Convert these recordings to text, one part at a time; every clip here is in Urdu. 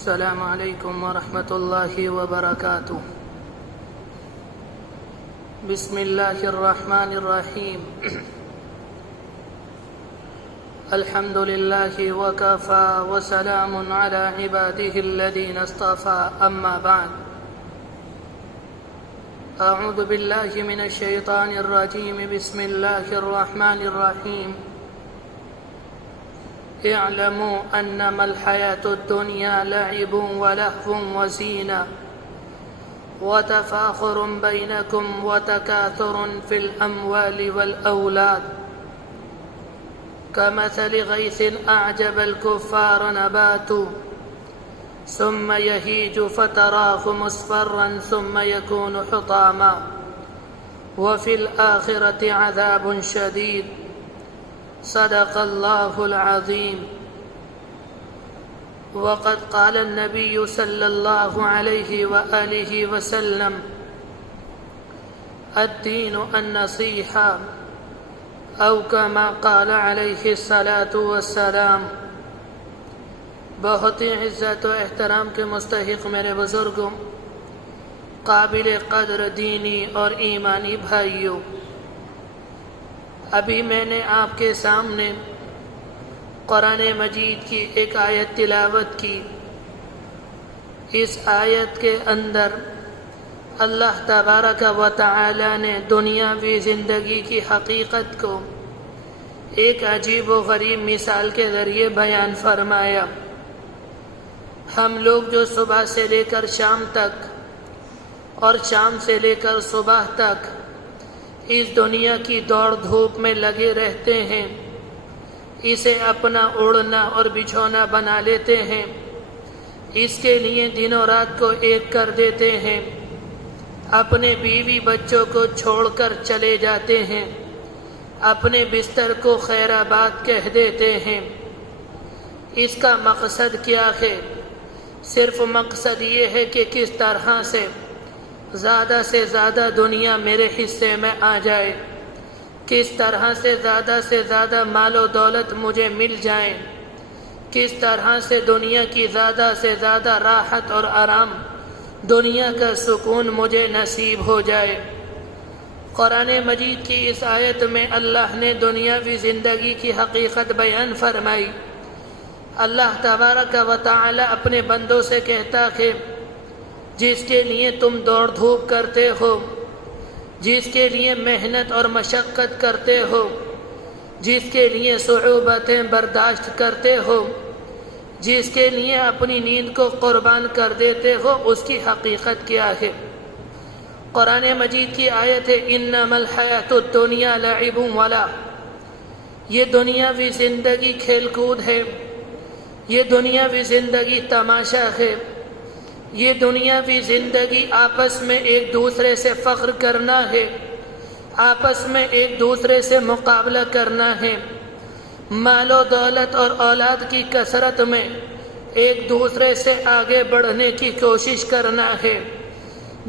السلام علیکم ورحمۃ اللہ وبرکاتہ۔ بسم اللہ الرحمن الرحیم۔ الحمد للہ وکفی وسلام علی عبادہ الذین اصطفی، اما بعد۔ اعوذ باللہ من الشیطان الرجیم، بسم اللہ الرحمن الرحیم۔ اعلموا انما الحیاة الدنیا لعب ولهو وزینہ وتفاخر بینکم وتکاثر فی الاموال والاولاد كمثل غیث اعجب الكفار نباته ثم یہیج فتراه مصفرا ثم یکون حطاما وفی الآخرة عذاب شدید۔ صدق اللہ العظیم۔ وقد قال النبی صلی اللہ علیہ وآلہ وسلم: الدین النصیحہ، او کما قال علیہ الصلاة والسلام۔ بہت ہی عزت و احترام کے مستحق میرے بزرگوں، قابل قدر دینی اور ایمانی بھائیوں، ابھی میں نے آپ کے سامنے قرآن مجید کی ایک آیت تلاوت کی۔ اس آیت کے اندر اللہ تبارک و تعالی نے دنیاوی زندگی کی حقیقت کو ایک عجیب و غریب مثال کے ذریعے بیان فرمایا۔ ہم لوگ جو صبح سے لے کر شام تک اور شام سے لے کر صبح تک اس دنیا کی دوڑ دھوپ میں لگے رہتے ہیں، اسے اپنا اڑنا اور بچھونا بنا لیتے ہیں، اس کے لیے دن و رات کو ایک کر دیتے ہیں، اپنے بیوی بچوں کو چھوڑ کر چلے جاتے ہیں، اپنے بستر کو خیر آباد کہہ دیتے ہیں۔ اس کا مقصد کیا ہے؟ صرف مقصد یہ ہے کہ کس طرح سے زیادہ دنیا میرے حصے میں آ جائے، کس طرح سے زیادہ مال و دولت مجھے مل جائیں، کس طرح سے دنیا کی زیادہ سے زیادہ راحت اور آرام، دنیا کا سکون مجھے نصیب ہو جائے۔ قرآن مجید کی اس آیت میں اللہ نے دنیاوی زندگی کی حقیقت بیان فرمائی۔ اللہ تبارک و تعالی اپنے بندوں سے کہتا ہے، جس کے لیے تم دوڑ دھوپ کرتے ہو، جس کے لیے محنت اور مشقت کرتے ہو، جس کے لیے صعوبتیں برداشت کرتے ہو، جس کے لیے اپنی نیند کو قربان کر دیتے ہو، اس کی حقیقت کیا ہے؟ قرآن مجید کی آیت ہے: انما الحیاة الدنیا لعب ولهو۔ یہ دنیاوی زندگی کھیل کود ہے، یہ دنیاوی زندگی تماشا ہے، یہ دنیاوی زندگی آپس میں ایک دوسرے سے فخر کرنا ہے، آپس میں ایک دوسرے سے مقابلہ کرنا ہے، مال و دولت اور اولاد کی کثرت میں ایک دوسرے سے آگے بڑھنے کی کوشش کرنا ہے۔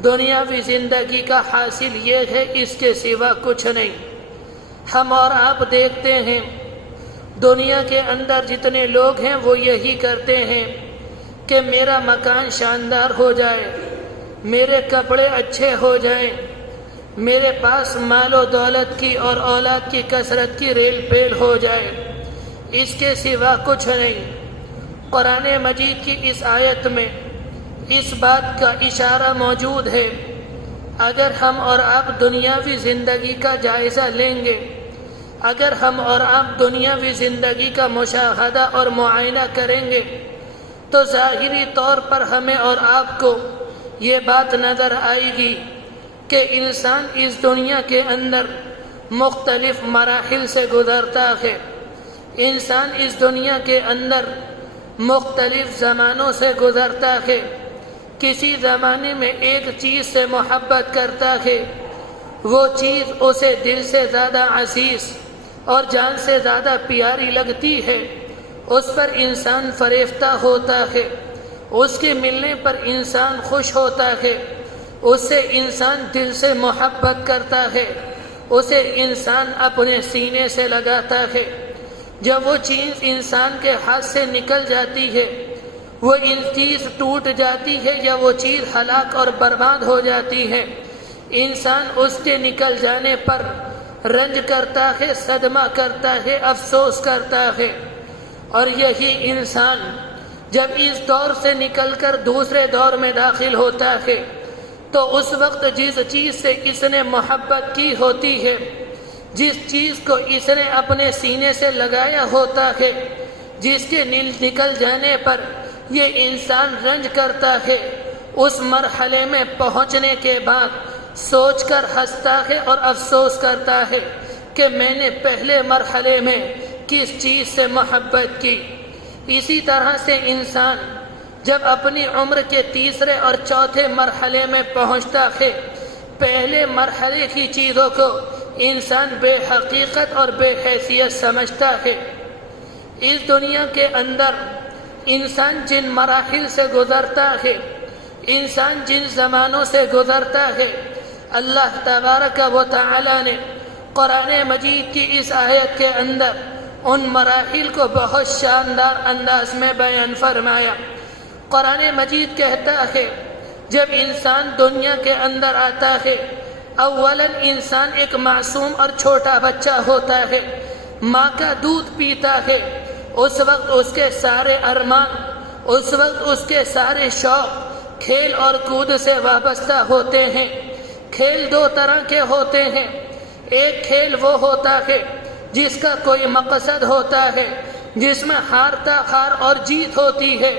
دنیاوی زندگی کا حاصل یہ ہے، اس کے سوا کچھ نہیں۔ ہم اور آپ دیکھتے ہیں دنیا کے اندر جتنے لوگ ہیں وہ یہی کرتے ہیں کہ میرا مکان شاندار ہو جائے، میرے کپڑے اچھے ہو جائیں، میرے پاس مال و دولت کی اور اولاد کی کثرت کی ریل پیل ہو جائے، اس کے سوا کچھ نہیں۔ قرآن مجید کی اس آیت میں اس بات کا اشارہ موجود ہے۔ اگر ہم اور آپ دنیاوی زندگی کا جائزہ لیں گے، اگر ہم اور آپ دنیاوی زندگی کا مشاہدہ اور معائنہ کریں گے، تو ظاہری طور پر ہمیں اور آپ کو یہ بات نظر آئے گی کہ انسان اس دنیا کے اندر مختلف مراحل سے گزرتا ہے، انسان اس دنیا کے اندر مختلف زمانوں سے گزرتا ہے۔ کسی زمانے میں ایک چیز سے محبت کرتا ہے، وہ چیز اسے دل سے زیادہ عزیز اور جان سے زیادہ پیاری لگتی ہے، اس پر انسان فریفتہ ہوتا ہے، اس کے ملنے پر انسان خوش ہوتا ہے، اس سے انسان دل سے محبت کرتا ہے، اسے انسان اپنے سینے سے لگاتا ہے۔ جب وہ چیز انسان کے ہاتھ سے نکل جاتی ہے، وہ چیز ٹوٹ جاتی ہے یا وہ چیز ہلاک اور برباد ہو جاتی ہے۔ انسان اس کے نکل جانے پر رنج کرتا ہے، صدمہ کرتا ہے، افسوس کرتا ہے۔ اور یہی انسان جب اس دور سے نکل کر دوسرے دور میں داخل ہوتا ہے تو اس وقت جس چیز سے اس نے محبت کی ہوتی ہے، جس چیز کو اس نے اپنے سینے سے لگایا ہوتا ہے، جس کے نکل جانے پر یہ انسان رنج کرتا ہے، اس مرحلے میں پہنچنے کے بعد سوچ کر ہنستا ہے اور افسوس کرتا ہے کہ میں نے پہلے مرحلے میں کس چیز سے محبت کی۔ اسی طرح سے انسان جب اپنی عمر کے تیسرے اور چوتھے مرحلے میں پہنچتا ہے، پہلے مرحلے کی چیزوں کو انسان بے حقیقت اور بے حیثیت سمجھتا ہے۔ اس دنیا کے اندر انسان جن مراحل سے گزرتا ہے، انسان جن زمانوں سے گزرتا ہے، اللہ تبارک و تعالی نے قرآن مجید کی اس آیت کے اندر ان مراحل کو بہت شاندار انداز میں بیان فرمایا۔ قرآن مجید کہتا ہے جب انسان دنیا کے اندر آتا ہے، اولاً انسان ایک معصوم اور چھوٹا بچہ ہوتا ہے، ماں کا دودھ پیتا ہے۔ اس وقت اس کے سارے ارمان، اس وقت اس کے سارے شوق کھیل اور کود سے وابستہ ہوتے ہیں۔ کھیل دو طرح کے ہوتے ہیں، ایک کھیل وہ ہوتا ہے جس کا کوئی مقصد ہوتا ہے، جس میں ہار اور جیت ہوتی ہے۔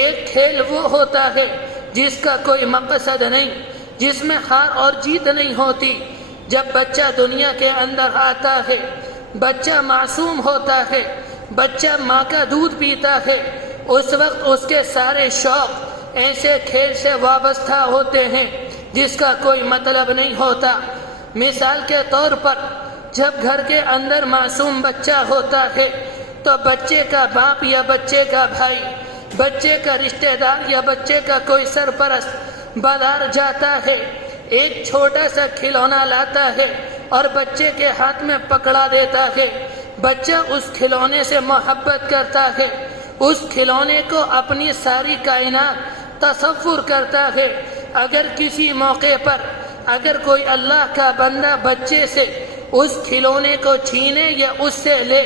ایک کھیل وہ ہوتا ہے جس کا کوئی مقصد نہیں، جس میں ہار اور جیت نہیں ہوتی۔ جب بچہ دنیا کے اندر آتا ہے، بچہ معصوم ہوتا ہے، بچہ ماں کا دودھ پیتا ہے، اس وقت اس کے سارے شوق ایسے کھیل سے وابستہ ہوتے ہیں جس کا کوئی مطلب نہیں ہوتا۔ مثال کے طور پر جب گھر کے اندر معصوم بچہ ہوتا ہے تو بچے کا باپ یا بچے کا بھائی، بچے کا رشتہ دار یا بچے کا کوئی سرپرست بازار جاتا ہے، ایک چھوٹا سا کھلونا لاتا ہے اور بچے کے ہاتھ میں پکڑا دیتا ہے۔ بچہ اس کھلونے سے محبت کرتا ہے، اس کھلونے کو اپنی ساری کائنات تصور کرتا ہے۔ اگر کسی موقع پر اگر کوئی اللہ کا بندہ بچے سے اس کھلونے کو چھینے یا اس سے لے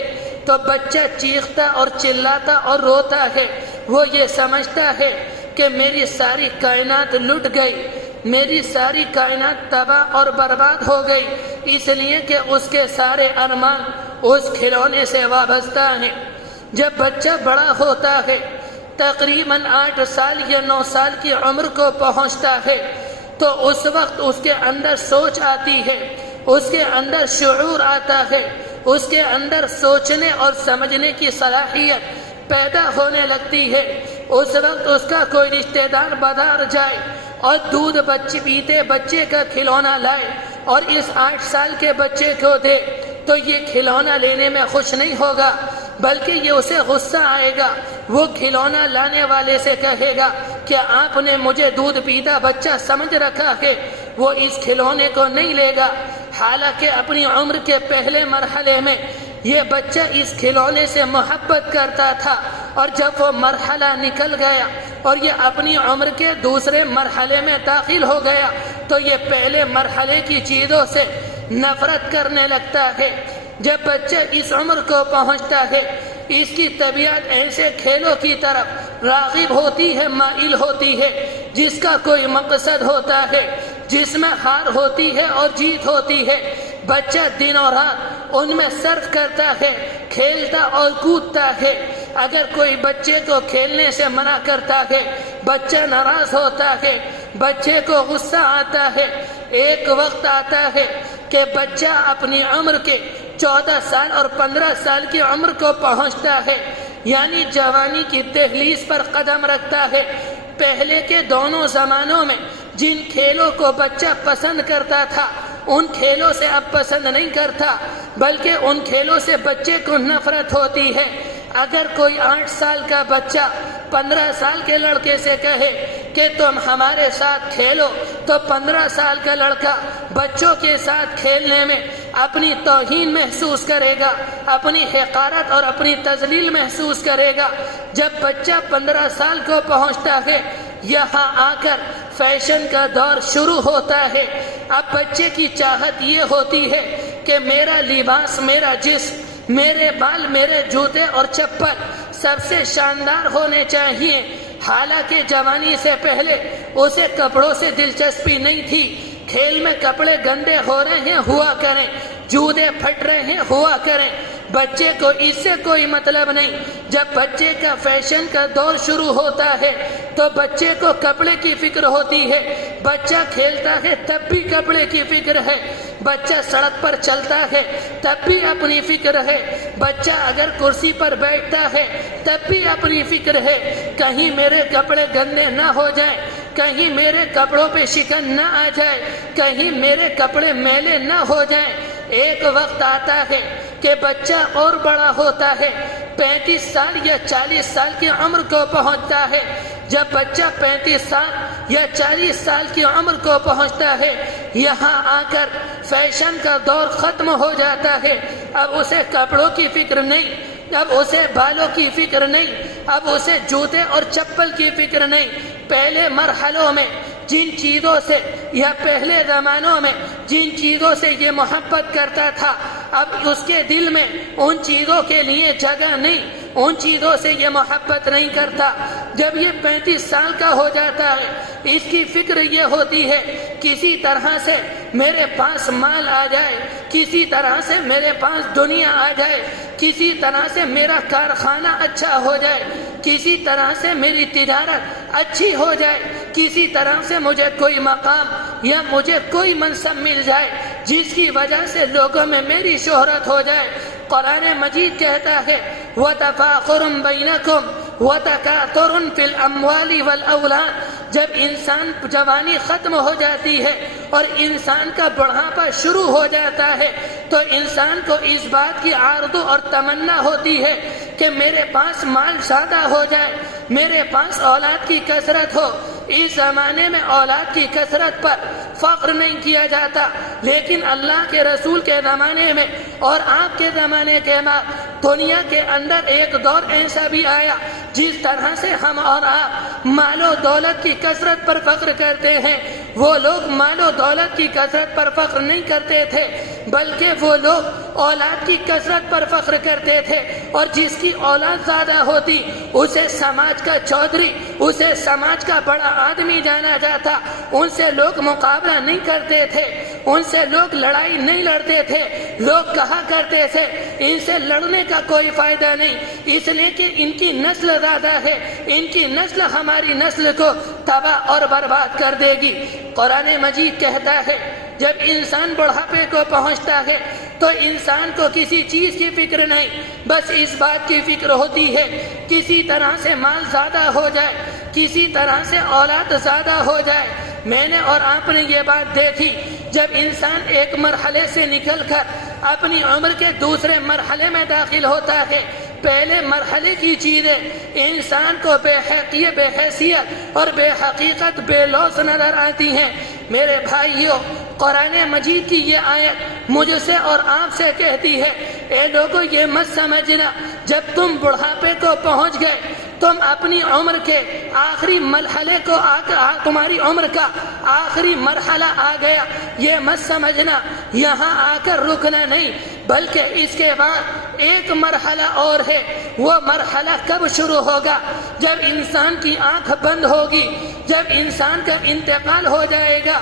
تو بچہ چیختا اور چلاتا اور روتا ہے۔ وہ یہ سمجھتا ہے کہ میری ساری کائنات لٹ گئی، میری ساری کائنات تباہ اور برباد ہو گئی، اس لیے کہ اس کے سارے ارمان اس کھلونے سے وابستہ ہیں۔ جب بچہ بڑا ہوتا ہے، تقریباً 8 سال یا 9 سال کی عمر کو پہنچتا ہے تو اس وقت اس کے اندر سوچ آتی ہے، اس کے اندر شعور آتا ہے، اس کے اندر سوچنے اور سمجھنے کی صلاحیت پیدا ہونے لگتی ہے۔ اس وقت اس کا کوئی رشتہ دار بازار جائے اور دودھ پیتے بچے کا کھلونا لائے اور اس 8 سال کے بچے کو دے تو یہ کھلونا لینے میں خوش نہیں ہوگا، بلکہ یہ اسے غصہ آئے گا۔ وہ کھلونا لانے والے سے کہے گا کہ آپ نے مجھے دودھ پیتا بچہ سمجھ رکھا ہے، وہ اس کھلونے کو نہیں لے گا۔ حالانکہ اپنی عمر کے پہلے مرحلے میں یہ بچہ اس کھلونے سے محبت کرتا تھا، اور جب وہ مرحلہ نکل گیا اور یہ اپنی عمر کے دوسرے مرحلے میں داخل ہو گیا تو یہ پہلے مرحلے کی چیزوں سے نفرت کرنے لگتا ہے۔ جب بچہ اس عمر کو پہنچتا ہے، اس کی طبیعت ایسے کھیلوں کی طرف راغب ہوتی ہے، مائل ہوتی ہے جس کا کوئی مقصد ہوتا ہے، جس میں ہار ہوتی ہے اور جیت ہوتی ہے۔ بچہ دن اور رات ان میں صرف کرتا ہے، کھیلتا اور کودتا ہے۔ اگر کوئی بچے کو کھیلنے سے منع کرتا ہے، بچہ ناراض ہوتا ہے، بچے کو غصہ آتا ہے۔ ایک وقت آتا ہے کہ بچہ اپنی عمر کے 14 سال اور 15 سال کی عمر کو پہنچتا ہے، یعنی جوانی کی دہلیز پر قدم رکھتا ہے۔ پہلے کے دونوں زمانوں میں جن کھیلوں کو بچہ پسند کرتا تھا ان کھیلوں سے اب پسند نہیں کرتا، بلکہ ان کھیلوں سے بچے کو نفرت ہوتی ہے۔ اگر کوئی 8 سال کا بچہ 15 سال کے لڑکے سے کہے کہ تم ہمارے ساتھ کھیلو تو 15 سال کا لڑکا بچوں کے ساتھ کھیلنے میں اپنی توہین محسوس کرے گا، اپنی حقارت اور اپنی تذلیل محسوس کرے گا، جب بچہ 15 سال کو پہنچتا ہے یہاں آ کر فیشن کا دور شروع ہوتا ہے۔ اب بچے کی چاہت یہ ہوتی ہے کہ میرا لباس، میرا جسم، میرے بال، میرے جوتے اور چپل سب سے شاندار ہونے چاہیے۔ حالانکہ جوانی سے پہلے اسے کپڑوں سے دلچسپی نہیں تھی۔ کھیل میں کپڑے گندے ہو رہے ہیں ہوا کریں، جوتے پھٹ رہے ہیں ہوا کریں، بچے کو اس سے کوئی مطلب نہیں۔ جب بچے کا فیشن کا دور شروع ہوتا ہے تو بچے کو کپڑے کی فکر ہوتی ہے۔ بچہ کھیلتا ہے تب بھی کپڑے کی فکر ہے، بچہ سڑک پر چلتا ہے تب بھی اپنی فکر ہے، بچہ اگر کرسی پر بیٹھتا ہے تب بھی اپنی فکر ہے، کہیں میرے کپڑے گندے نہ ہو جائیں، کہیں میرے کپڑوں پہ شکن نہ آ جائے، کہیں میرے کپڑے میلے نہ ہو جائیں۔ ایک وقت آتا ہے کہ بچہ اور بڑا ہوتا ہے، 35 سال یا 40 سال کی عمر کو پہنچتا ہے۔ جب بچہ 35 سال یا 40 سال کی عمر کو پہنچتا ہے یہاں آ کر فیشن کا دور ختم ہو جاتا ہے۔ اب اسے کپڑوں کی فکر نہیں، اب اسے بالوں کی فکر نہیں، اب اسے جوتے اور چپل کی فکر نہیں۔ پہلے مرحلوں میں جن چیزوں سے یا پہلے زمانوں میں جن چیزوں سے یہ محبت کرتا تھا اب اس کے دل میں ان چیزوں کے لیے جگہ نہیں، ان چیزوں سے یہ محبت نہیں کرتا۔ جب یہ 35 سال کا ہو جاتا ہے اس کی فکر یہ ہوتی ہے کسی طرح سے میرے پاس مال آ جائے، کسی طرح سے میرے پاس دنیا آ جائے، کسی طرح سے میرا کارخانہ اچھا ہو جائے، کسی طرح سے میری تجارت اچھی ہو جائے، کسی طرح سے مجھے کوئی مقام یا مجھے کوئی منصب مل جائے جس کی وجہ سے لوگوں میں میری شہرت ہو جائے۔ قرآن مجید کہتا ہے وَتَفَاخُرٌ بَيْنَكُمْ وَتَكَاثُرٌ فِي الْأَمْوَالِ وَالْأَوْلَادِ۔ جب انسان جوانی ختم ہو جاتی ہے اور انسان کا بڑھاپا شروع ہو جاتا ہے تو انسان کو اس بات کی آرزو اور تمنا ہوتی ہے کہ میرے پاس مال زیادہ ہو جائے، میرے پاس اولاد کی کثرت ہو۔ اس زمانے میں اولاد کی کثرت پر فخر نہیں کیا جاتا، لیکن اللہ کے رسول کے زمانے میں اور آپ کے زمانے کے بعد دنیا کے اندر ایک دور ایسا بھی آیا جس طرح سے ہم اور آپ مال و دولت کی کثرت پر فخر کرتے ہیں، وہ لوگ مال و دولت کی کثرت پر فخر نہیں کرتے تھے بلکہ وہ لوگ اولاد کی کثرت پر فخر کرتے تھے، اور جس کی اولاد زیادہ ہوتی اسے سماج کا چودھری، اسے سماج کا بڑا آدمی جانا جاتا۔ ان سے لوگ مقابلہ نہیں کرتے تھے، ان سے لوگ لڑائی نہیں لڑتے تھے، لوگ کہا کرتے تھے ان سے لڑنے کا کوئی فائدہ نہیں، اس لیے کہ ان کی نسل زیادہ ہے، ان کی نسل ہماری نسل کو تباہ اور برباد کر دے گی۔ قرآن مجید کہتا ہے جب انسان بڑھاپے کو پہنچتا ہے تو انسان کو کسی چیز کی فکر نہیں، بس اس بات کی فکر ہوتی ہے کسی طرح سے مال زیادہ ہو جائے، کسی طرح سے اولاد زیادہ ہو جائے۔ میں نے اور آپ نے یہ بات دیکھی جب انسان ایک مرحلے سے نکل کر اپنی عمر کے دوسرے مرحلے میں داخل ہوتا ہے، پہلے مرحلے کی چیزیں انسان کو بے حیثیت اور بے حقیقت بے لوث نظر آتی ہیں۔ میرے بھائیوں، قرآن مجید کی یہ آیت مجھ سے اور آپ سے کہتی ہے اے لوگوں یہ مت سمجھنا جب تم بڑھاپے کو پہنچ گئے، تم اپنی عمر کے آخری مرحلے کو تمہاری عمر کا آخری مرحلہ آ گیا، یہ مت سمجھنا یہاں آ کر رکنا نہیں، بلکہ اس کے بعد ایک مرحلہ اور ہے۔ وہ مرحلہ کب شروع ہوگا؟ جب انسان کی آنکھ بند ہوگی، جب انسان کا انتقال ہو جائے گا،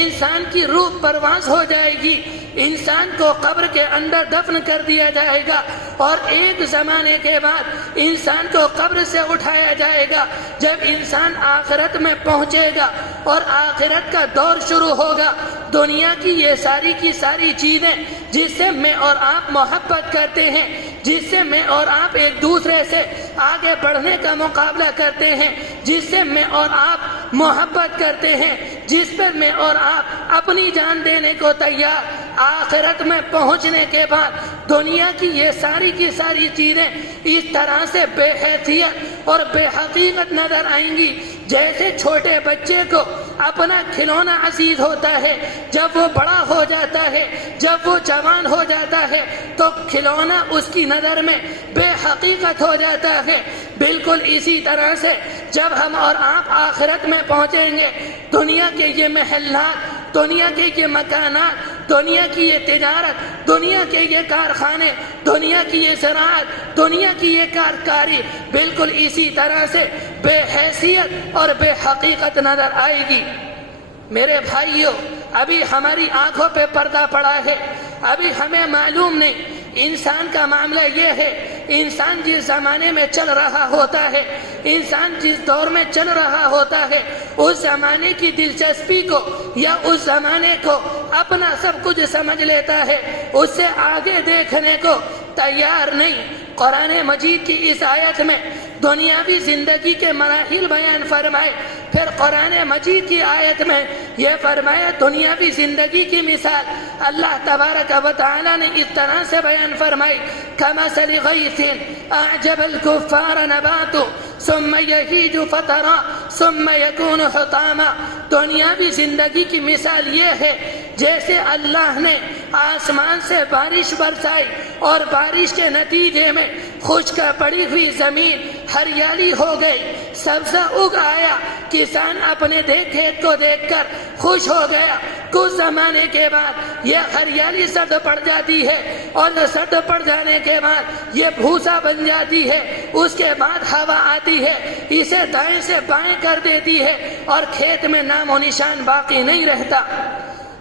انسان کی روح پرواز ہو جائے گی، انسان کو قبر کے اندر دفن کر دیا جائے گا، اور ایک زمانے کے بعد انسان کو قبر سے اٹھایا جائے گا۔ جب انسان آخرت میں پہنچے گا اور آخرت کا دور شروع ہوگا، دنیا کی یہ ساری کی ساری چیزیں جس سے میں اور آپ محبت کرتے ہیں، جس سے میں اور آپ ایک دوسرے سے آگے بڑھنے کا مقابلہ کرتے ہیں، جس سے میں اور آپ محبت کرتے ہیں، جس پر میں اور آپ اپنی جان دینے کو تیار، آخرت میں پہنچنے کے بعد دنیا کی یہ ساری کی ساری چیزیں اس طرح سے بے حیثیت اور بے حقیقت نظر آئیں گی جیسے چھوٹے بچے کو اپنا کھلونا عزیز ہوتا ہے، جب وہ بڑا ہو جاتا ہے، جب وہ جوان ہو جاتا ہے تو کھلونا اس کی نظر میں بے حقیقت ہو جاتا ہے۔ بالکل اسی طرح سے جب ہم اور آپ آخرت میں پہنچیں گے، دنیا کے یہ محلات، دنیا کے یہ مکانات، دنیا کی یہ تجارت، دنیا کے یہ کارخانے، دنیا کی یہ زراعت، دنیا کی یہ کارکاری بالکل اسی طرح سے بے حیثیت اور بے حقیقت نظر آئے گی۔ میرے بھائیوں، ابھی ہماری آنکھوں پہ پردہ پڑا ہے، ابھی ہمیں معلوم نہیں انسان کا معاملہ یہ ہے، انسان جس زمانے میں چل رہا ہوتا ہے، انسان جس دور میں چل رہا ہوتا ہے، اس زمانے کی دلچسپی کو یا اس زمانے کو اپنا سب کچھ سمجھ لیتا ہے، اس سے آگے دیکھنے کو تیار نہیں۔ قرآن مجید کی اس آیت میں دنیاوی زندگی کے مراحل بیان فرمائے، پھر قرآن مجید کی آیت میں یہ فرمایا دنیاوی زندگی کی مثال اللہ تبارک و تعالی نے اس طرح سے بیان فرمائی، کمثل غیث اعجب الکفار نباتہ ثم یہیج فترا ثم یکون حطاما۔ دنیاوی زندگی کی مثال یہ ہے جیسے اللہ نے آسمان سے بارش برسائی اور بارش کے نتیجے میں خشک پڑی ہوئی زمین ہریالی ہو گئی، سبزہ اگ آیا، کسان اپنے کھیت کو دیکھ کر خوش ہو گیا۔ کچھ زمانے کے بعد یہ ہریالی سرد پڑ جاتی ہے اور سرد پڑ جانے کے بعد یہ بھوسا بن جاتی ہے، اس کے بعد ہوا آتی ہے، اسے دائیں سے بائیں کر دیتی ہے اور کھیت میں نام و نشان باقی نہیں رہتا۔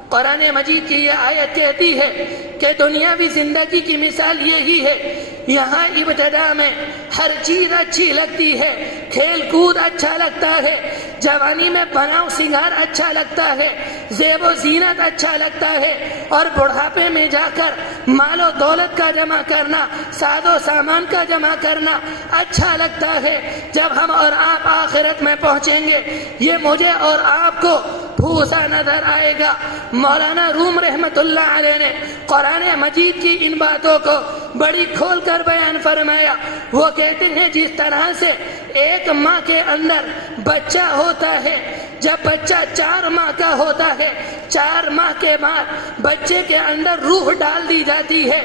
قرآن مجید کی یہ آیت کہتی ہے کہ دنیاوی زندگی کی مثال یہی ہے، یہاں ابتدا میں ہر چیز اچھی لگتی ہے، کھیل کود اچھا لگتا ہے، جوانی میں بناؤ سنگار اچھا لگتا ہے، زیب و زینت اچھا لگتا ہے، اور بڑھاپے میں جا کر مال و دولت کا جمع کرنا، ساز و سامان کا جمع کرنا اچھا لگتا ہے۔ جب ہم اور آپ آخرت میں پہنچیں گے یہ مجھے اور آپ کو بھوسا نظر آئے گا۔ مولانا روم رحمت اللہ علیہ نے قرآن مجید کی ان باتوں کو بڑی کھول کر بیان فرمایا۔ وہ کہتے ہیں جس طرح سے ایک ماں کے اندر بچہ ہوتا ہے، جب بچہ 4 ماہ کا ہوتا ہے، 4 ماہ کے بعد بچے کے اندر روح ڈال دی جاتی ہے،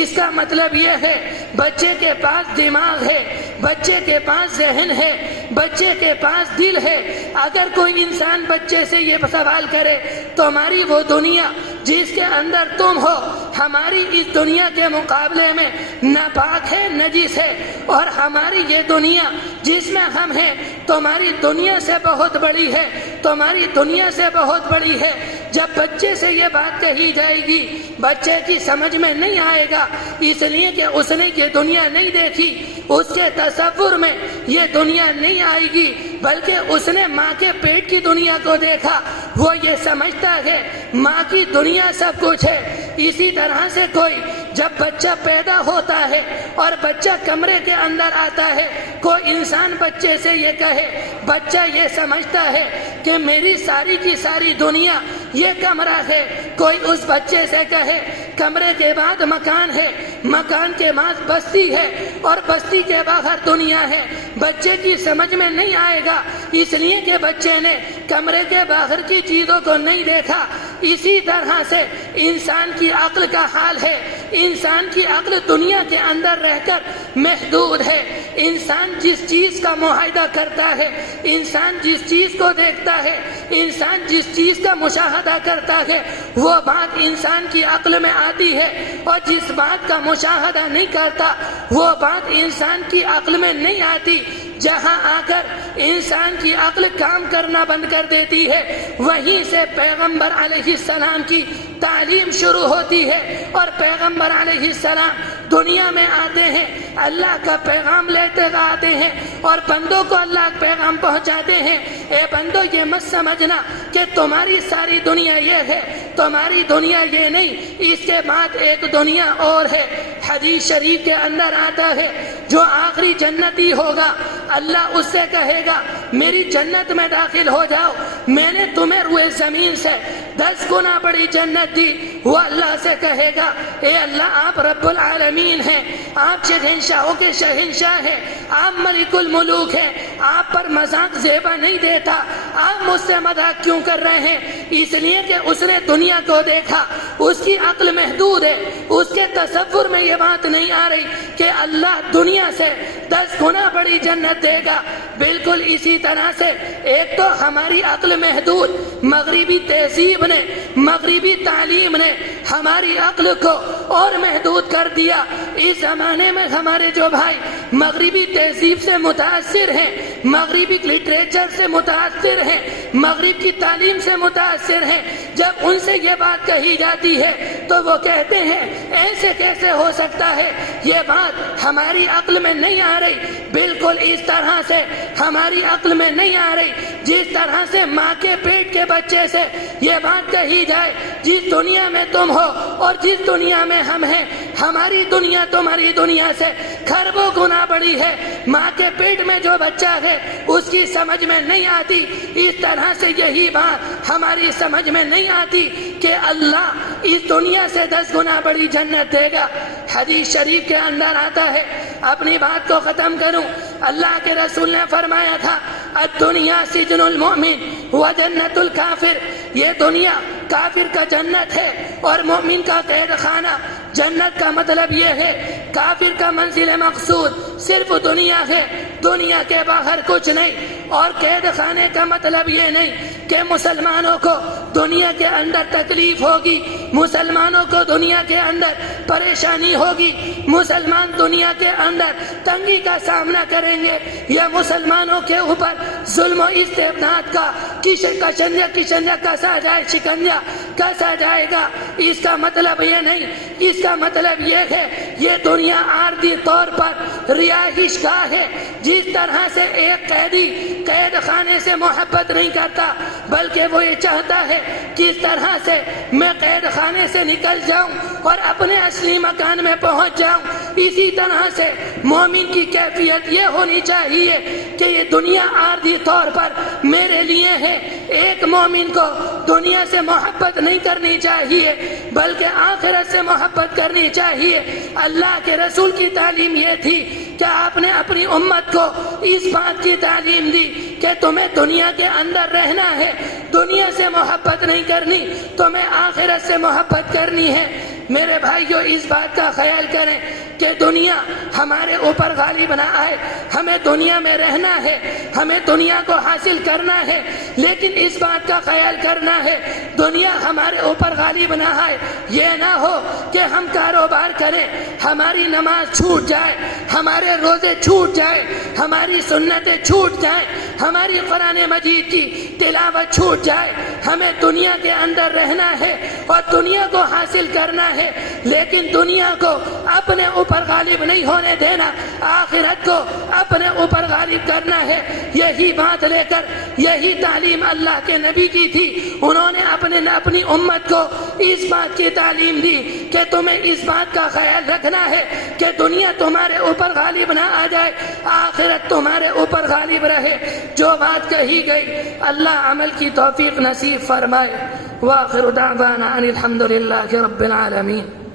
اس کا مطلب یہ ہے بچے کے پاس دماغ ہے، بچے کے پاس ذہن ہے، بچے کے پاس دل ہے۔ اگر کوئی انسان بچے سے یہ سوال کرے تمہاری وہ دنیا جس کے اندر تم ہو ہماری اس دنیا کے مقابلے میں ناپاک ہے، نجس ہے، اور ہماری یہ دنیا جس میں ہم ہیں تمہاری دنیا سے بہت بڑی ہے، تمہاری دنیا سے بہت بڑی ہے، جب بچے سے یہ بات کہی جائے گی بچے کی سمجھ میں نہیں آئے گا، اس لیے کہ اس نے یہ دنیا نہیں دیکھی، اس کے تصور میں یہ دنیا نہیں آئے گی، بلکہ اس نے ماں کے پیٹ کی دنیا کو دیکھا، وہ یہ سمجھتا ہے ماں کی دنیا سب کچھ ہے۔ اسی طرح سے کوئی جب بچہ پیدا ہوتا ہے اور بچہ کمرے کے اندر آتا ہے، کوئی انسان بچے سے یہ کہے، بچہ یہ سمجھتا ہے کہ میری ساری کی ساری دنیا یہ کمرہ ہے۔ کوئی اس بچے سے کہے کمرے کے بعد مکان ہے، مکان کے بعد بستی ہے، اور بستی کے باہر دنیا ہے، بچے کی سمجھ میں نہیں آئے گا، اس لیے کہ بچے نے کمرے کے باہر کی چیزوں کو نہیں دیکھا۔ اسی طرح سے انسان کی عقل کا حال ہے، انسان کی عقل دنیا کے اندر رہ کر محدود ہے۔ انسان جس چیز کا معاہدہ کرتا ہے، انسان جس چیز کو دیکھتا ہے، انسان جس چیز کا مشاہدہ کرتا ہے، وہ بات انسان کی عقل میں آتی ہے، اور جس بات کا مشاہدہ نہیں کرتا وہ بات انسان کی عقل میں نہیں آتی۔ جہاں آ کر انسان کی عقل کام کرنا بند کر دیتی ہے، وہیں سے پیغمبر علیہ السلام کی تعلیم شروع ہوتی ہے، اور پیغمبر علیہ السلام دنیا میں آتے ہیں، اللہ کا پیغام لیتے آتے ہیں، اور بندوں کو اللہ کا پیغام پہنچاتے ہیں۔ اے بندو یہ مت سمجھنا کہ تمہاری ساری دنیا یہ ہے، تمہاری دنیا یہ نہیں، اس کے بعد ایک دنیا اور ہے۔ حدیث شریف کے اندر آتا ہے جو آخری جنتی ہوگا اللہ اس سے کہے گا میری جنت میں داخل ہو جاؤ، میں نے تمہیں روئے زمین سے 10 گنا بڑی جنت دی، وہ اللہ سے کہے گا اے اللہ آپ رب العالمین ہیں، آپ شہنشاہوں کے شہنشاہ ہیں، آپ ملک الملوک ہیں، آپ پر مذاق زیبا نہیں دیتا، آپ مجھ سے مذاق کیوں کر رہے ہیں؟ اس لیے کہ اس نے دنیا کو دیکھا، اس کی عقل محدود ہے، اس کے تصور میں یہ بات نہیں آ رہی کہ اللہ دنیا سے 10 گنا بڑی جنت دے گا۔ بالکل اسی طرح سے ایک تو ہماری عقل محدود، مغربی تہذیب نے، مغربی تعلیم نے ہماری عقل کو اور محدود کر دیا۔ اس زمانے میں ہمارے جو بھائی مغربی تہذیب سے متاثر ہیں، مغربی لٹریچر سے متاثر ہیں، مغرب کی تعلیم سے متاثر ہیں، جب ان سے یہ بات کہی جاتی ہے تو وہ کہتے ہیں ایسے کیسے ہو سکتا ہے، یہ بات ہماری عقل میں نہیں آ رہی۔ بالکل اس طرح سے ہماری عقل میں نہیں آ رہی جس طرح سے ماں کے پیٹ کے بچے سے یہ بات کہی جائے جس دنیا میں تم ہو اور جس دنیا میں ہم ہیں، ہماری دنیا تمہاری دنیا سے کھربوں گنا بڑی ہے، ماں کے پیٹ میں جو بچہ ہے اس کی سمجھ میں نہیں آتی۔ اس طرح سے یہی بات ہماری سمجھ میں نہیں آتی کہ اللہ اس دنیا سے 10 گنا بڑی جنت دے گا۔ حدیث شریف کے اندر آتا ہے، اپنی بات کو ختم کروں، اللہ کے رسول نے فرمایا تھا الدنیا سجن المؤمن و جنت الکافر، یہ دنیا کافر کا جنت ہے اور مومن کا قید خانہ۔ جنت کا مطلب یہ ہے کافر کا منزل مقصود صرف دنیا ہے، دنیا کے باہر کچھ نہیں۔ اور قید خانے کا مطلب یہ نہیں کہ مسلمانوں کو دنیا کے اندر تکلیف ہوگی، مسلمانوں کو دنیا کے اندر پریشانی ہوگی، مسلمان دنیا کے اندر تنگی کا سامنا کریں گے، یا مسلمانوں کے اوپر ظلم و استبداد کا کشنجہ کسا جائے، شکنجہ کسا جائے گا۔ اس کا مطلب یہ نہیں، اس کا مطلب یہ ہے یہ دنیا عارضی طور پر رہائش گاہ ہے۔ جس طرح سے ایک قیدی قید خانے سے محبت نہیں کرتا بلکہ وہ یہ چاہتا ہے کس طرح سے میں قید خانے سے نکل جاؤں اور اپنے اصلی مکان میں پہنچ جاؤں، اسی طرح سے مومن کی کیفیت یہ ہونی چاہیے کہ یہ دنیا عارضی طور پر میرے لیے ہے۔ ایک مومن کو دنیا سے محبت نہیں کرنی چاہیے بلکہ آخرت سے محبت کرنی چاہیے۔ اللہ کے رسول کی تعلیم یہ تھی کہ آپ نے اپنی امت کو اس بات کی تعلیم دی کہ تمہیں دنیا کے اندر رہنا ہے، دنیا سے محبت نہیں کرنی، تمہیں آخرت سے محبت کرنی ہے۔ میرے بھائیو، اس بات کا خیال کریں کہ دنیا ہمارے اوپر غالب نہ آئے، ہمیں دنیا میں رہنا ہے، ہمیں دنیا کو حاصل کرنا ہے، لیکن اس بات کا خیال کرنا ہے دنیا ہمارے اوپر غالب نہ آئے۔ یہ نہ ہو کہ ہم کاروبار کریں، ہماری نماز چھوٹ جائے، ہمارے روزے چھوٹ جائے، ہماری سنتیں چھوٹ جائیں، ہماری قرآن مجید کی تلاوت چھوٹ جائے۔ ہمیں دنیا کے اندر رہنا ہے اور دنیا کو حاصل کرنا ہے، لیکن دنیا کو اپنے اوپر غالب نہیں ہونے دینا، آخرت کو اپنے اوپر غالب کرنا ہے۔ یہی بات لے کر یہی تعلیم اللہ کے نبی کی تھی، انہوں نے اپنی امت کو اس بات کی تعلیم دی کہ تمہیں اس بات کا خیال رکھنا ہے کہ دنیا تمہارے اوپر غالب نہ آ جائے، آخرت تمہارے اوپر غالب رہے۔ جو بات کہی گئی اللہ عمل کی توفیق نصیب فرمائے۔ وآخر دعوانا ان الحمد للہ رب العالمین۔